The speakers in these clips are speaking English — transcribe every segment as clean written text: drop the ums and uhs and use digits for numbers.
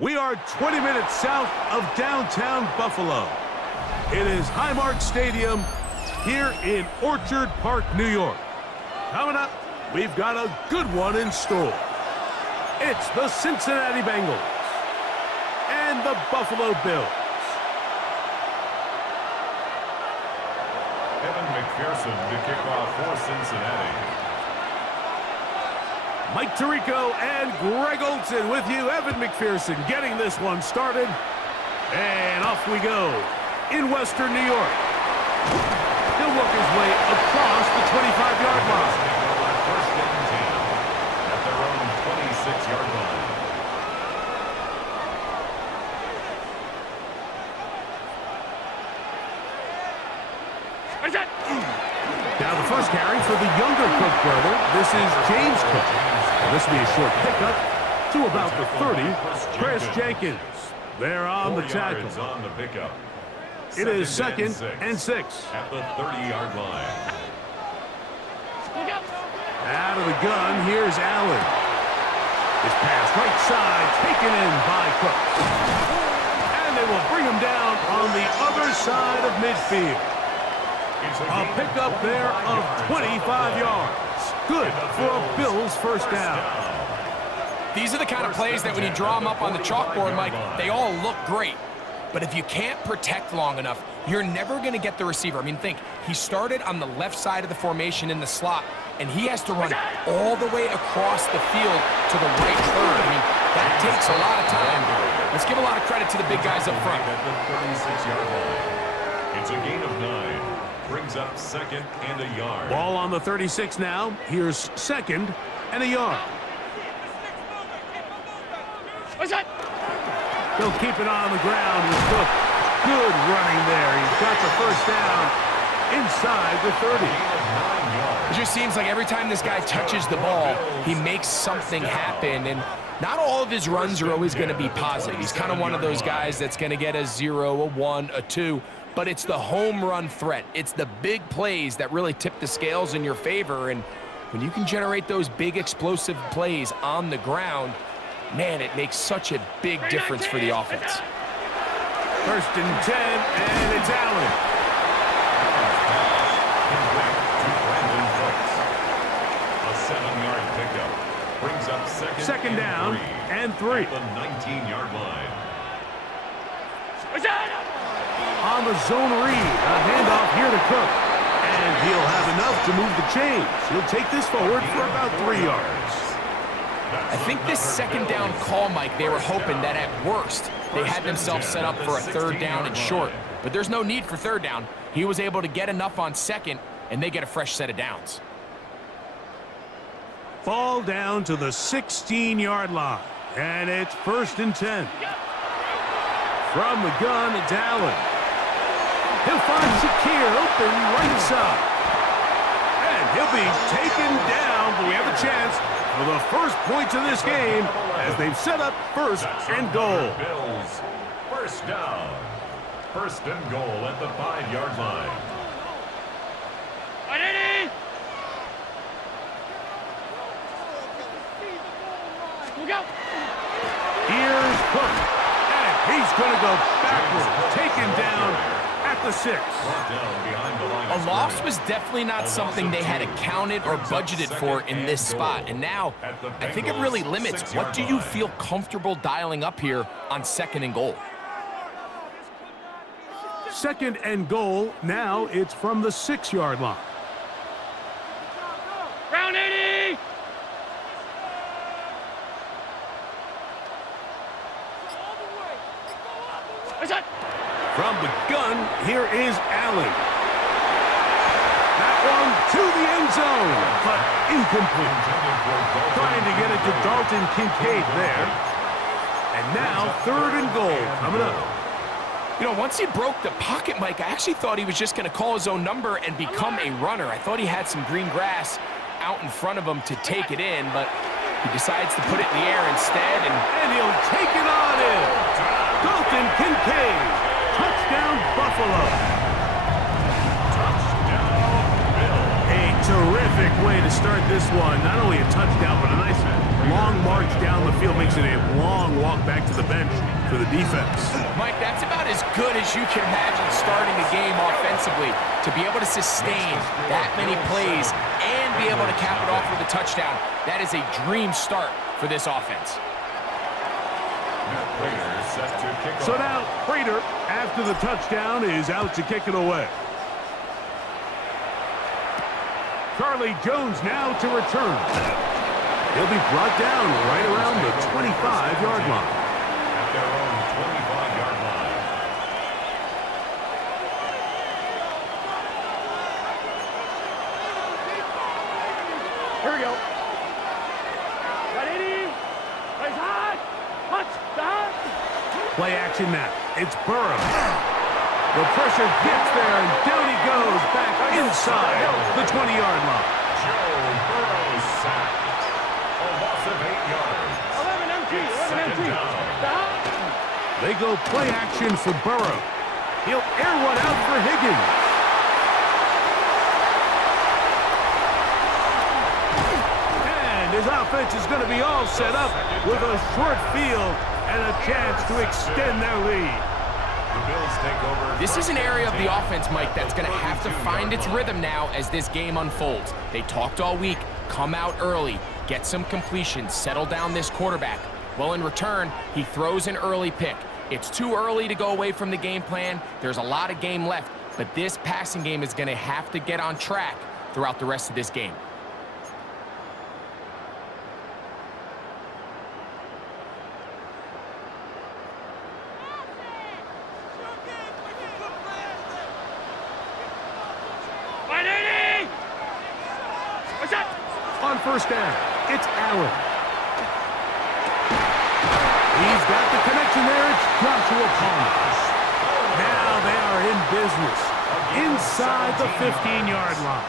We are 20 minutes south of downtown Buffalo. It is Highmark Stadium here in Orchard Park, New York. Coming up, we've got a good one in store. It's the Cincinnati Bengals and the Buffalo Bills. Evan McPherson to kick off for Cincinnati. Mike Tirico and Greg Olson with you. Evan McPherson getting this one started. And off we go in Western New York. He'll work his way across the 25-yard line. First and 10 at their own 26-yard line. Now the first carry for the younger Cook brother. This is James Cook. And this will be a short pickup to about the 30. Chris Jenkins there on the tackle. On the pickup. It is second and 6. At the 30-yard line. Out of the gun, here's Allen. His pass right side taken in by Cook. And they will bring him down on the other side of midfield. A pickup there of 25 yards. Good for a Bills first down. These are the kind of plays that when you draw them up on the chalkboard, Mike, they all look great. But if you can't protect long enough, you're never going to get the receiver. I mean, think, he started on the left side of the formation in the slot, and he has to run all the way across the field to the right third. I mean, that takes a lot of time. Let's give a lot of credit to the big guys up front. At the 36-yard line. It's a gain of 9. Brings up second and a yard. Ball on the 36 now. Here's second and a yard. He'll keep it on the ground with Cook. Good running there. He's got the first down inside the 30. It just seems like every time this guy touches the ball, he makes something happen. And not all of his runs are always going to be positive. He's kind of one of those guys that's going to get a 0, a 1, a 2. But it's the home run threat. It's the big plays that really tip the scales in your favor. And when you can generate those big explosive plays on the ground, man, it makes such a big difference for the offense. First and 10, and it's Allen. A 7-yard pickup. Brings up second down and 3. At the 19-yard line. On the zone read, a handoff here to Cook. And he'll have enough to move the chains. He'll take this forward for about 3 yards. I think this second down call, Mike, they were hoping that at worst they had themselves set up for a third down and short. But there's no need for third down. He was able to get enough on second, and they get a fresh set of downs. Ball down to the 16-yard line. And it's first and 10. From the gun, it's Allen. He'll find Shakir open right side. And he'll be taken down, but we have a chance for the first points of this game as they've set up first and goal. Bills, first down. First and goal at the 5-yard line. Here's Cook. And he's going to go backwards, taken down at the 6. A loss was definitely not something they had accounted or budgeted for in this spot. And now, I think it really limits what do you feel comfortable dialing up here on second and goal. Second and goal. Now it's from the 6-yard line. Round 80! From the gun, here is Allen. That one to the end zone, but incomplete. Trying to get it to Dalton Kincaid there. And now third and goal coming up. You know, once he broke the pocket, Mike, I actually thought he was just going to call his own number and become a runner. I thought he had some green grass out in front of him to take it in, but he decides to put it in the air instead. And he'll take it on in. Dalton Kincaid. Touchdown, Buffalo. A terrific way to start this one. Not only a touchdown, but a nice long march down the field. Makes it a long walk back to the bench for the defense. Mike, that's about as good as you can imagine starting a game offensively. To be able to sustain that many plays and be able to cap it off with a touchdown, that is a dream start for this offense. So now, Prater, after the touchdown, is out to kick it away. Charlie Jones now to return. He'll be brought down right around the 25-yard line. At their own 25-yard line. Here we go. 180. Plays hot. Touchdown. Play action now. It's Burrow. The pressure gets there, and down he goes back inside the 20-yard line. Joe Burrow sacked. A loss of 8 yards. 11 MT. 11 MT. Down. They go play action for Burrow. He'll air one out for Higgins. And his offense is going to be all set up with a short field and a chance to extend their lead. The Bills take over. This is an area of the offense, Mike, that's going to have to find its rhythm now as this game unfolds. They talked all week, come out early, get some completions, settle down this quarterback. Well, in return, he throws an early pick. It's too early to go away from the game plan. There's a lot of game left, but this passing game is going to have to get on track throughout the rest of this game. On first down, it's Allen. He's got the connection there. It's Joshua Palmer. Now they are in business inside the 15-yard line.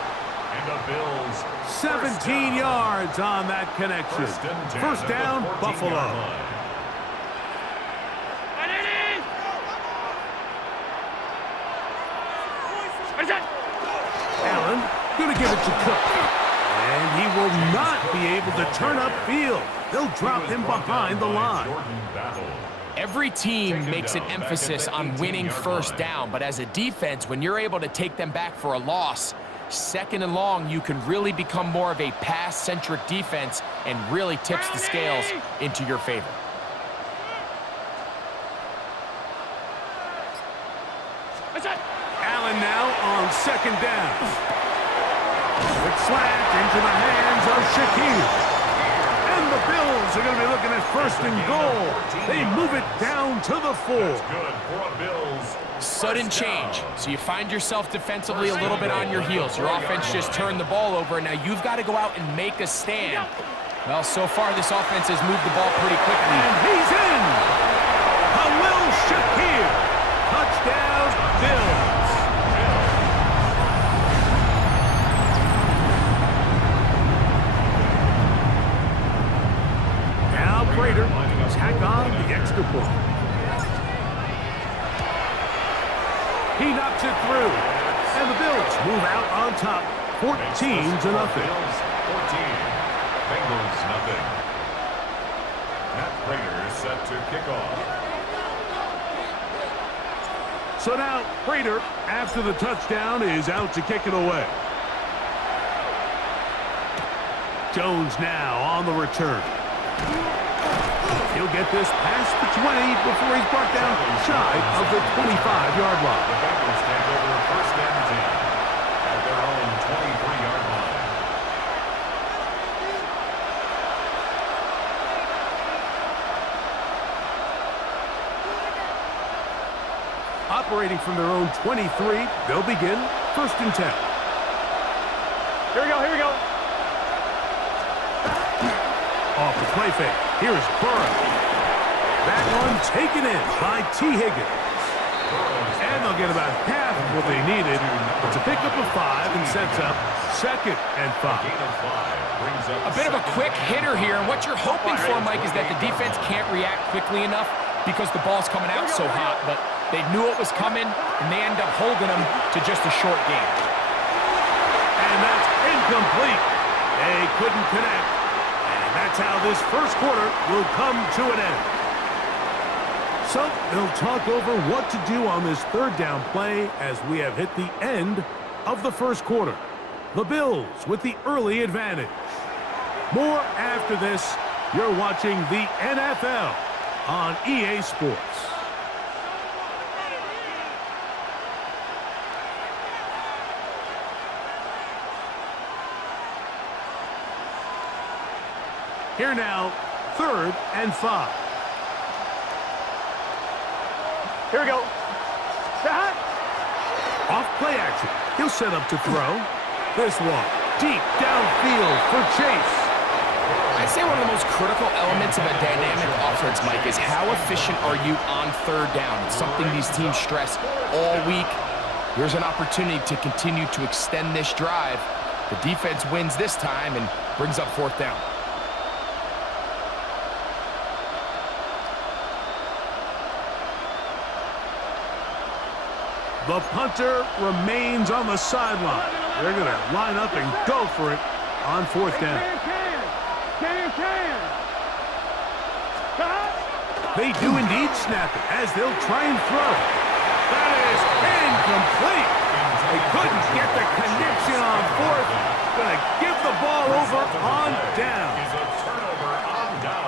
And the Bills 17 yards on that connection. First down, Buffalo. Allen going to give it to Cook. And he will not be able to turn upfield. They'll drop him behind the line. Every team makes an emphasis on winning first down, but as a defense, when you're able to take them back for a loss, second and long, you can really become more of a pass-centric defense and really tips the scales into your favor. Allen now on second down. Quick slant into the hands of Shakir. And the Bills are going to be looking at first and goal. They move it down to the 4. Good for a Bills. Sudden change. So you find yourself defensively a little bit on your heels. Your offense just turned the ball over, and now you've got to go out and make a stand. Well, so far this offense has moved the ball pretty quickly. And he's in! Khalil Shakir. Touchdown, Bills. Prater tack on the extra point. He knocks it through. And the Bills move out on top, 14-0. Bills 14. Bengals nothing. Matt Prater is set to kick off. So now Prater, after the touchdown, is out to kick it away. Jones now on the return. He'll get this past the 20 before he's brought down shy of the 25-yard line. The Bengals take over first and 10 at their own 23-yard line. Operating from their own 23, they'll begin first and 10. Here we go. Here we go. Off the play fake. Here's Burrow. That one taken in by T. Higgins. And they'll get about half of what they needed. It's a pickup of 5 and sets up second and 5. Gain of 5 brings up A bit of a quick hitter here, and what you're hoping for, Mike, is that the defense can't react quickly enough because the ball's coming out so hot, but they knew it was coming, and they end up holding them to just a short game. And that's incomplete. They couldn't connect. And that's how this first quarter will come to an end. So they'll talk over what to do on this third down play as we have hit the end of the first quarter. The Bills with the early advantage. More after this. You're watching the NFL on EA Sports. Here now, 3rd and 5. Here we go. Stop. Off play action. He'll set up to throw. This one, deep downfield for Chase. I'd say one of the most critical elements of a dynamic offense, Mike, is how efficient are you on 3rd down? It's something these teams stress all week. Here's an opportunity to continue to extend this drive. The defense wins this time and brings up 4th down. The punter remains on the sideline. They're going to line up and go for it on 4th down. Can. Stop. They do indeed snap it as they'll try and throw. That is incomplete. They couldn't get the connection on 4th. Going to give the ball over on down.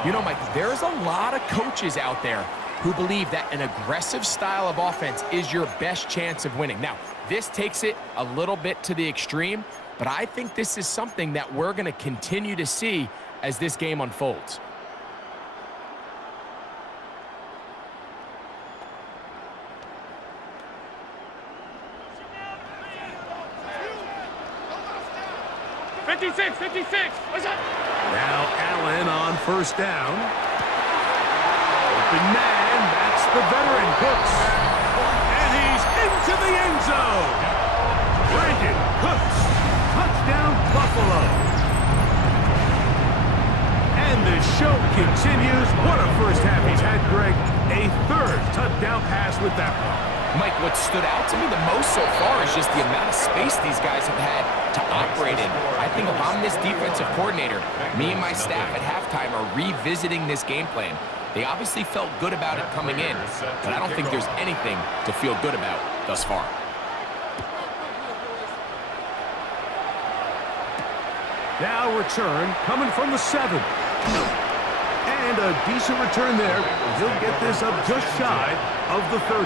You know, Mike, there's a lot of coaches out there who believe that an aggressive style of offense is your best chance of winning. Now, this takes it a little bit to the extreme, but I think this is something that we're going to continue to see as this game unfolds. What's up? Now Allen on 1st down. Open man, that's the veteran Cooks. And he's into the end zone. Brandon Cooks, touchdown Buffalo. And the show continues. What a first half he's had, Greg. A 3rd touchdown pass with that one. Mike, what stood out to me the most so far is just the amount of space these guys have had to operate in. I think if I'm this defensive coordinator, me and my staff at halftime are revisiting this game plan. They obviously felt good about it coming in, but I don't think there's anything to feel good about thus far. Now return coming from the 7. And a decent return there. He'll get this up just shy of the 30.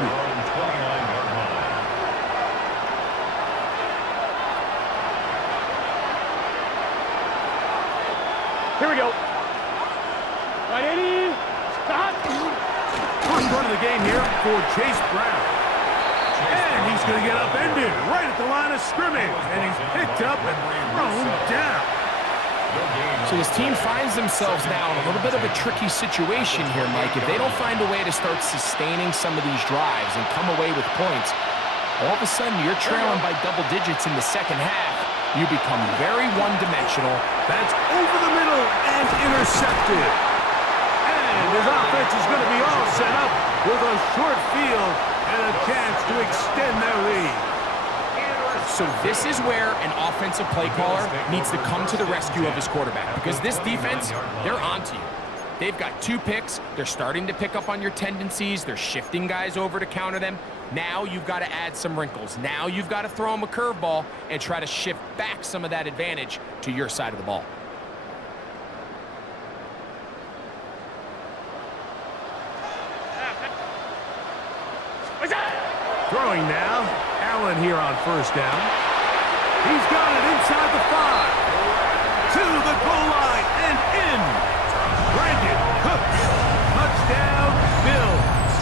Here we go. Right, Eddie. Stop. First run of the game here for Chase Brown. And he's going to get upended right at the line of scrimmage. And he's picked up and thrown down. So this team finds themselves now in a little bit of a tricky situation here, Mike. If they don't find a way to start sustaining some of these drives and come away with points, all of a sudden you're trailing by double digits in the second half. You become very one-dimensional. That's over the middle and intercepted. And his offense is going to be all set up with a short field and a chance to extend their lead. So this is where an offensive play caller needs to come to the rescue of his quarterback, because this defense, they're onto you. They've got 2 picks. They're starting to pick up on your tendencies. They're shifting guys over to counter them. Now you've got to add some wrinkles. Now you've got to throw them a curveball and try to shift back some of that advantage to your side of the ball. Throwing now, Allen here on 1st down. He's got it inside the 5. To the goal line and in. Brandon Cooks, touchdown Bills.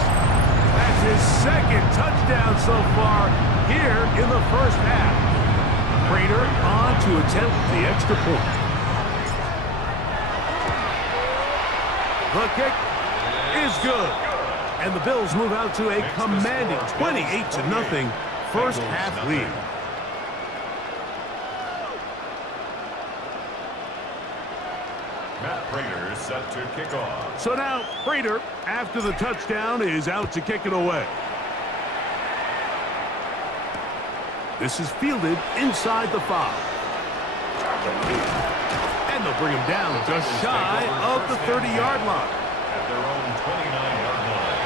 That's his 2nd touchdown so far here in the first half. Prater on to attempt the extra point. The kick is good. And the Bills move out to a commanding 28-0 first half lead. Matt Prater is set to kick off. So now Prater, after the touchdown, is out to kick it away. This is fielded inside the 5. And they'll bring him down just shy of the 30-yard line. At their own 29-yard line.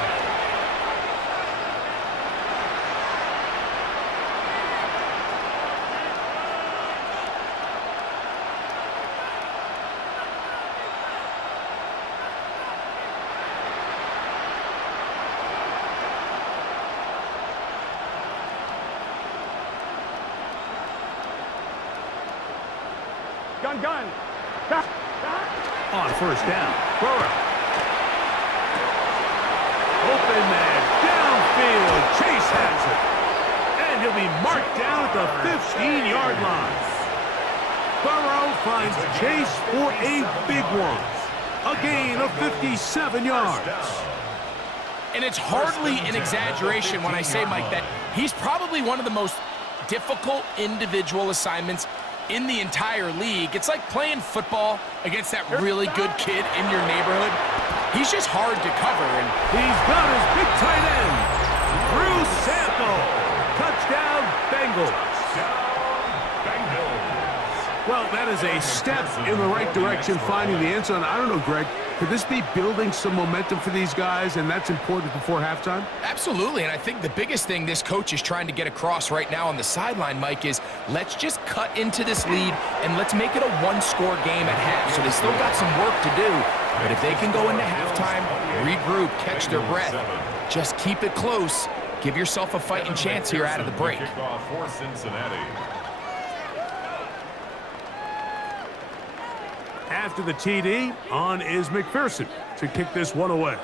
Gun, gun. On first down, Burrow. Open man, downfield. Chase has it. And he'll be marked down at the 15-yard line. Burrow finds Chase for a big one. A gain of 57 yards. And it's hardly an exaggeration when I say, Mike, that he's probably one of the most difficult individual assignments in the entire league. It's like playing football against that really good kid in your neighborhood. He's just hard to cover. And he's got his big tight end, Drew Sample. Touchdown, Bengals. Well, that is a step in the right direction, finding the end zone. I don't know, Greg, could this be building some momentum for these guys, and that's important before halftime? Absolutely, and I think the biggest thing this coach is trying to get across right now on the sideline, Mike, is let's just cut into this lead, and let's make it a one-score game at half. So they still got some work to do, but if they can go into halftime, regroup, catch their breath, just keep it close, give yourself a fighting chance here out of the break. Kickoff for Cincinnati. After the TD, on is McPherson to kick this one away.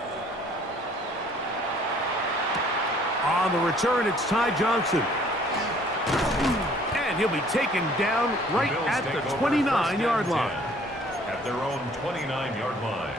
On the return, it's Ty Johnson. And he'll be taken down right at the 29-yard line. At their own 29-yard line.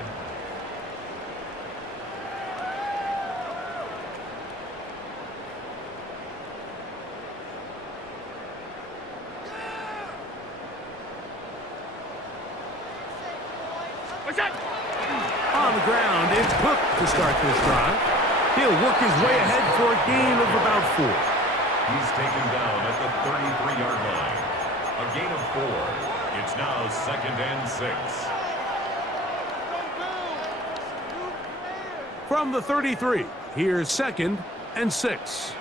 On the ground, it's Cook to start this drive. He'll work his way ahead for a gain of about 4. He's taken down at the 33-yard line. A gain of 4. It's now 2nd and 6. From the 33, here's 2nd and 6.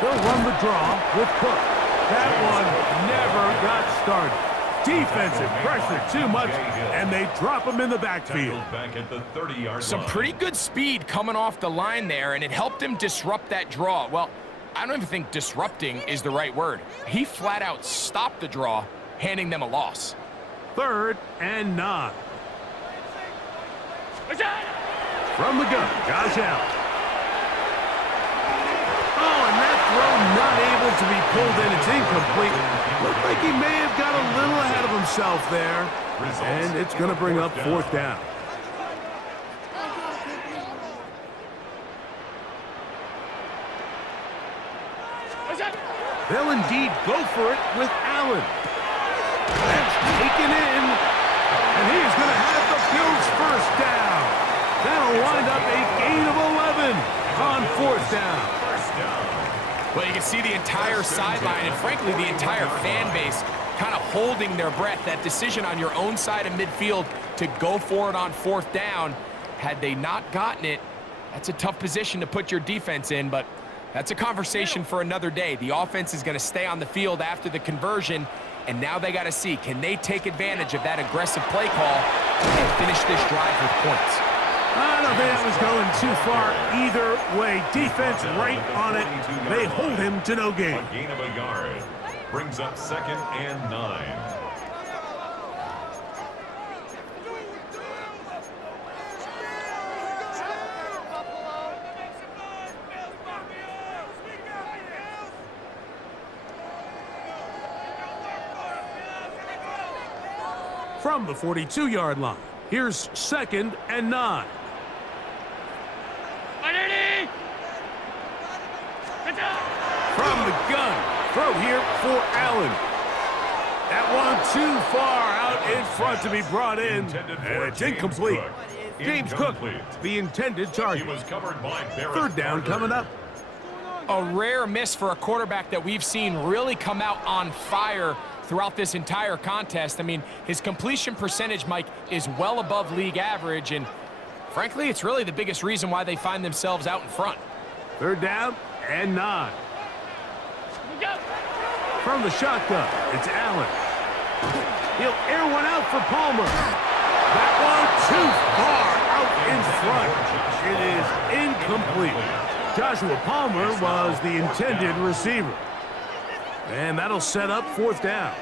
He'll run the draw with Cook. That one never got started. Defensive pressure too much, and they drop him in the backfield. Back at the 30-yard Some line. pretty good speed coming off the line there, and it helped him disrupt that draw. Well, I don't even think disrupting is the right word. He flat out stopped the draw, handing them a loss. 3rd and 9. From the gun, Josh Allen. Oh, and that throw not able to be pulled in. It's incomplete. Looked like he may have got a little ahead of himself there. And it's going to bring up 4th down. They'll indeed go for it with Allen. That's taken in. And he is going to have the Bills' first down. That'll wind up a gain of 11 on 4th down. Well, you can see the entire sideline and, frankly, the entire fan base kind of holding their breath. That decision on your own side of midfield to go for it on 4th down, had they not gotten it, that's a tough position to put your defense in, but that's a conversation for another day. The offense is going to stay on the field after the conversion, and now they got to see, can they take advantage of that aggressive play call and finish this drive with points? I don't think that was going too far either way. Defense right on it. They hold him to no gain. A gain of a yard. Brings up 2nd and 9. From the 42-yard line, here's 2nd and 9. From the gun, throw here for Allen. That one too far out in front to be brought in, and it's incomplete. James Cook, the intended target. 3rd down coming up. A rare miss for a quarterback that we've seen really come out on fire throughout this entire contest. I mean, his completion percentage, Mike, is well above league average, and frankly, it's really the biggest reason why they find themselves out in front. 3rd down and 9. From the shotgun, it's Allen. He'll air one out for Palmer. That one too far out in front. It is incomplete. Joshua Palmer was the intended receiver. And that'll set up 4th down.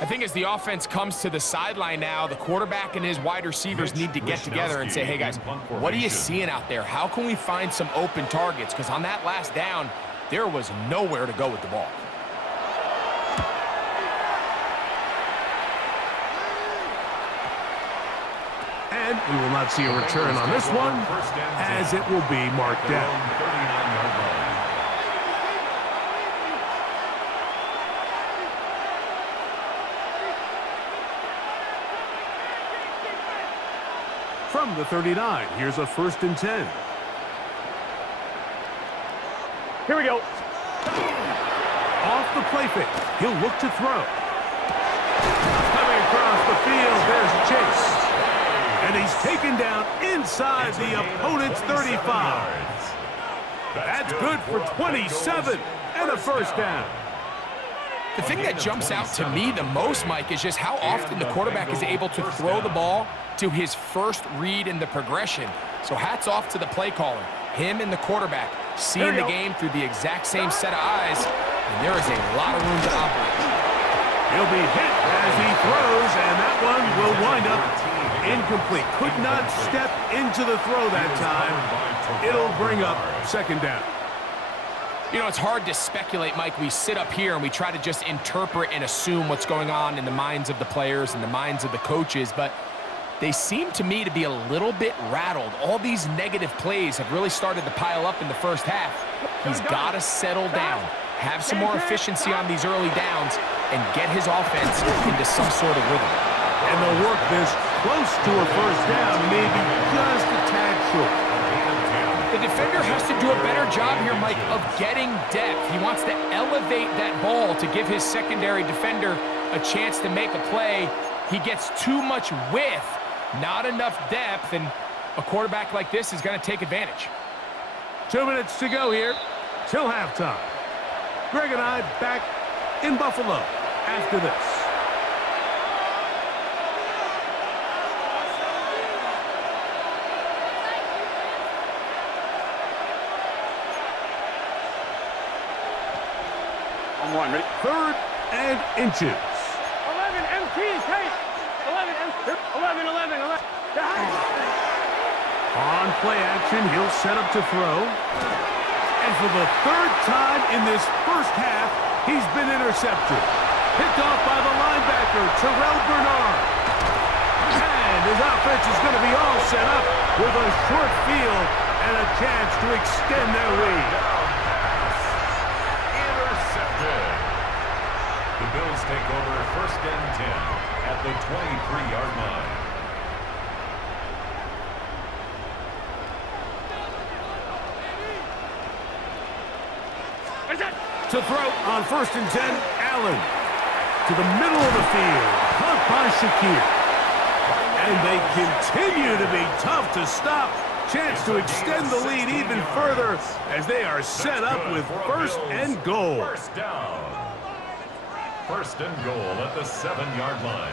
I think as the offense comes to the sideline now, the quarterback and his wide receivers need to get together and say, hey, guys, what are you seeing out there? How can we find some open targets? Because on that last down, there was nowhere to go with the ball. And we will not see a return on this one, as it will be marked down. From the 39, here's a 1st and 10. Here we go. Off the play fake, he'll look to throw. Coming across the field, there's Chase. And he's taken down inside the opponent's 35. That's good for 27 and a 1st down. The thing that jumps out to me the most, Mike, is just how often the quarterback is able to throw the ball to his first read in the progression. So hats off to the play caller. Him and the quarterback seeing the game through the exact same set of eyes, and there is a lot of room to operate. He'll be hit as he throws, and that one will wind up incomplete. Could not step into the throw that time. It'll bring up 2nd down. You know, it's hard to speculate, Mike. We sit up here and we try to just interpret and assume what's going on in the minds of the players and the minds of the coaches, but they seem to me to be a little bit rattled. All these negative plays have really started to pile up in the first half. He's got to settle down, have some more efficiency on these early downs, and get his offense into some sort of rhythm. And they'll work this close to a 1st down, maybe just a tad short. The defender has to do a better job here, Mike, of getting depth. He wants to elevate that ball to give his secondary defender a chance to make a play. He gets too much width, not enough depth, and a quarterback like this is going to take advantage. 2 minutes to go here till halftime. Greg and I back in Buffalo after this. On 1, ready? 3rd and inches. 11 MT, Kate. 11, 11. On play action, he'll set up to throw. And for the 3rd time in this first half, he's been intercepted. Picked off by the linebacker, Terrell Bernard. And his offense is going to be all set up with a short field and a chance to extend their lead. Intercepted. The Bills take over 1st and 10 at the 23-yard line. To throw on 1st and 10, Allen. To the middle of the field, caught by Shakir. And they continue to be tough to stop. Chance to extend the lead even further as they are set up with 1st and goal. 1st down. 1st and goal at the 7-yard line.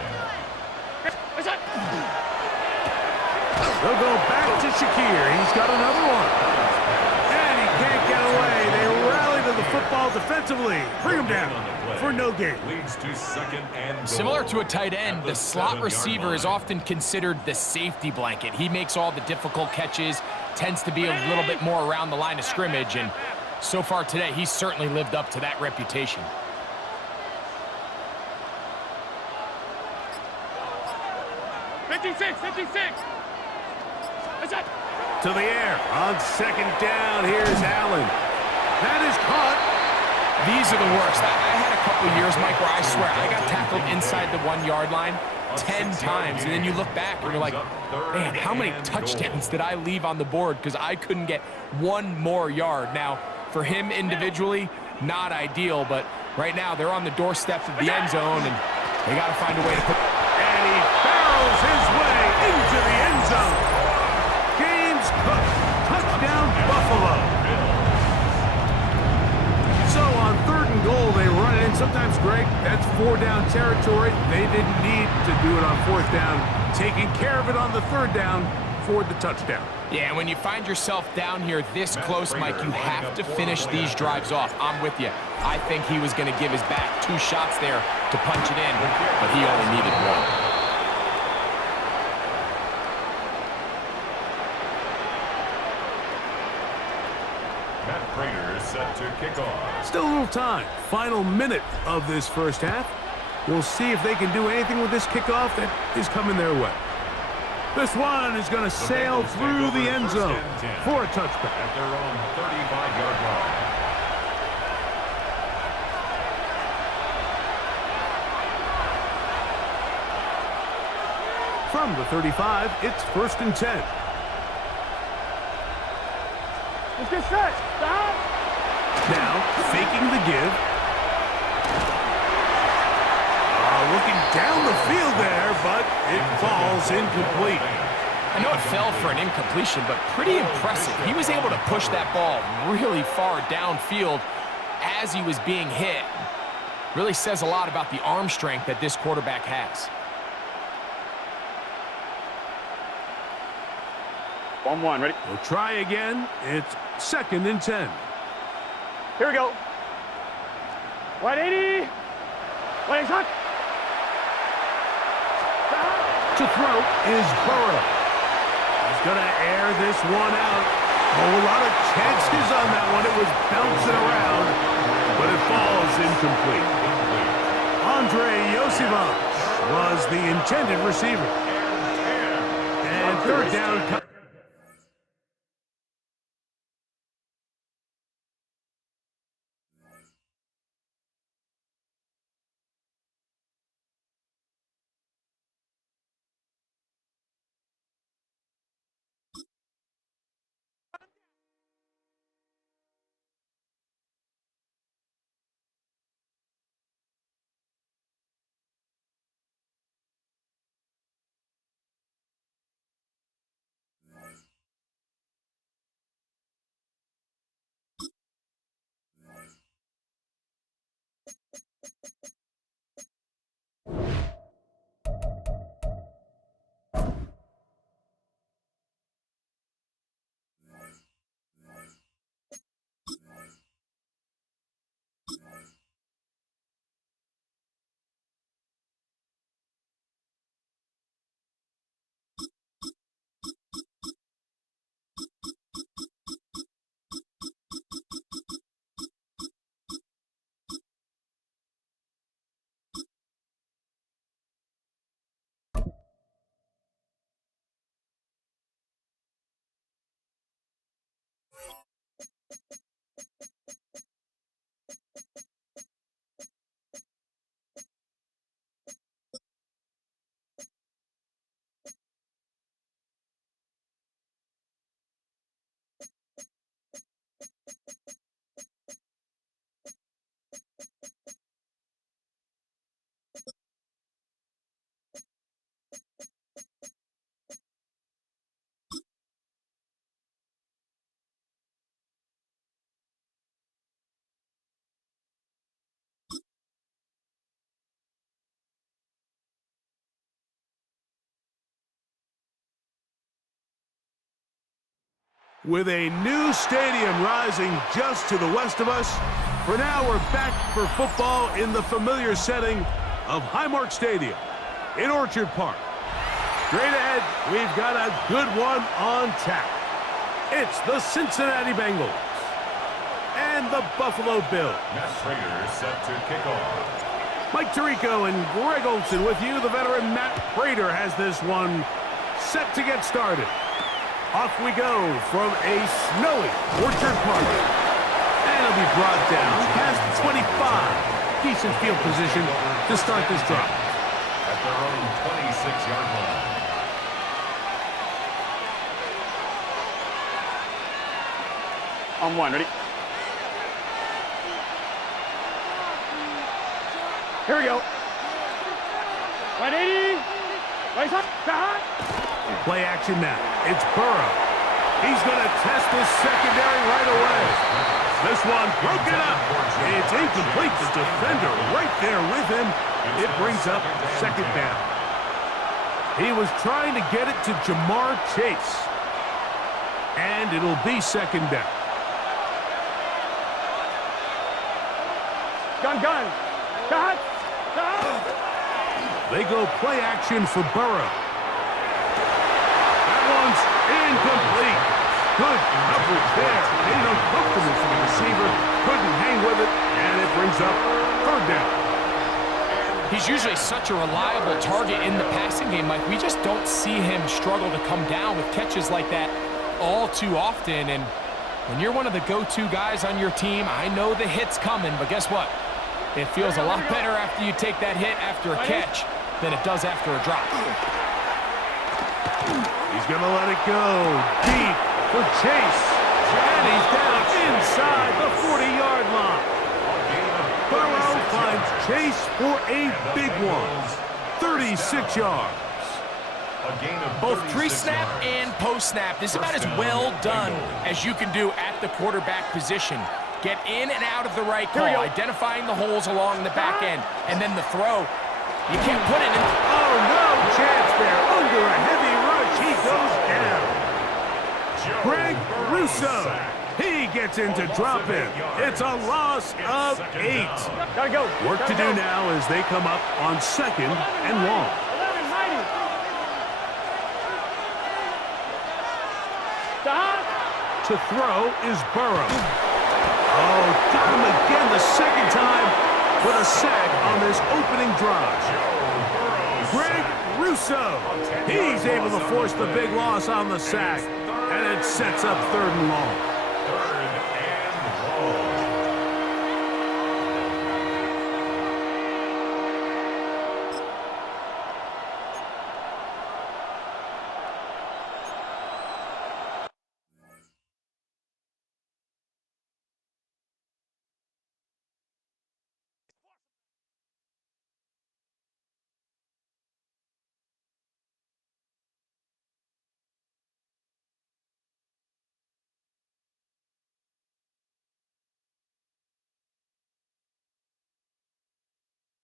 They'll go back to Shakir. He's got another one. And he can't get away. They rally to the football defensively. Bring him down for no gain. Leads to 2nd and goal. Similar to a tight end, the slot receiver is often considered the safety blanket. He makes all the difficult catches, tends to be a little bit more around the line of scrimmage, and so far today, he's certainly lived up to that reputation. To the air on 2nd down. Here's Allen. That is caught. These are the worst. I had a couple of years, Mike, where I swear I got tackled inside the 1-yard line 10 times, and then you look back and you're like, man, how many touchdowns did I leave on the board because I couldn't get one more yard? Now, for him individually, not ideal, but right now they're on the doorstep of the end zone, and they got to find a way to put... And he barrels his way into the end zone. James Cook, touchdown Buffalo. So on 3rd and goal, they run it in. Sometimes, Greg, that's 4-down territory. They didn't need to do it on 4th down. Taking care of it on the 3rd down for the touchdown. Yeah, and when you find yourself down here this close, Mike, you have to finish these drives off. I'm with you. I think he was going to give his back 2 shots there to punch it in, but he only needed 1. Set to kick off. Still a little time. Final minute of this first half. We'll see if they can do anything with this kickoff that is coming their way. This one is going to sail through the end zone for a touchback. At their own 35-yard line. From the 35, it's 1st and 10. Let's get set. Stop. Now, faking the give. Looking down the field there, but it falls incomplete. I know it fell for an incompletion, but pretty impressive. He was able to push that ball really far downfield as he was being hit. Really says a lot about the arm strength that this quarterback has. 1-1, ready? We'll try again. It's 2nd and 10. Here we go. 180. Wait, shot. To throw is Burrow. He's going to air this one out. A whole lot of chances on that one. It was bouncing around, but it falls incomplete. Ejayr26show was the intended receiver. And 3rd down. With a new stadium rising just to the west of us, for now we're back for football in the familiar setting of Highmark Stadium in Orchard Park. Straight ahead, we've got a good one on tap. It's the Cincinnati Bengals and the Buffalo Bills. Matt Prater set to kick off. Mike Tirico and Greg Olson with you. The veteran Matt Prater has this one set to get started. Off we go from a snowy Orchard Park. And it'll be brought down past the 25. Decent field position to start this drive. At their own 26-yard line. On 1, ready? Here we go. 180. Right side. Behind. Play action now. It's Burrow. He's going to test this secondary right away. This one broken up. It's incomplete. The defender right there with him. It brings up 2nd down. He was trying to get it to Jamar Chase. And it'll be second down. Gun. Cut. They go play action for Burrow. That one's incomplete. Good coverage there. Made it uncomfortable for the receiver. Couldn't hang with it, and it brings up third down. He's usually such a reliable target in the passing game, Mike. We just don't see him struggle to come down with catches like that all too often. And when you're one of the go-to guys on your team, I know the hit's coming, but guess what? It feels a lot better after you take that hit after a catch than it does after a drop. He's going to let it go deep for Chase. And he's down inside the 40-yard line. Burrow finds Chase for a big one. 36 yards. Both pre-snap and post-snap. This is about as well done as you can do at the quarterback position. Get in and out of the right call, identifying the holes along the back end, and then the throw. You can't put it in. Oh, no chance there. Under a heavy rush, he goes down. Greg Russo. He gets into drop in. It's a loss of 8. Gotta go. Work to do now as they come up on second and long. 11, hiding. Stop. To throw is Burrow. Oh, got him again the second time with a sack on this opening drive. Greg Russo. He's able to force the big loss on the sack, and it sets up third and long.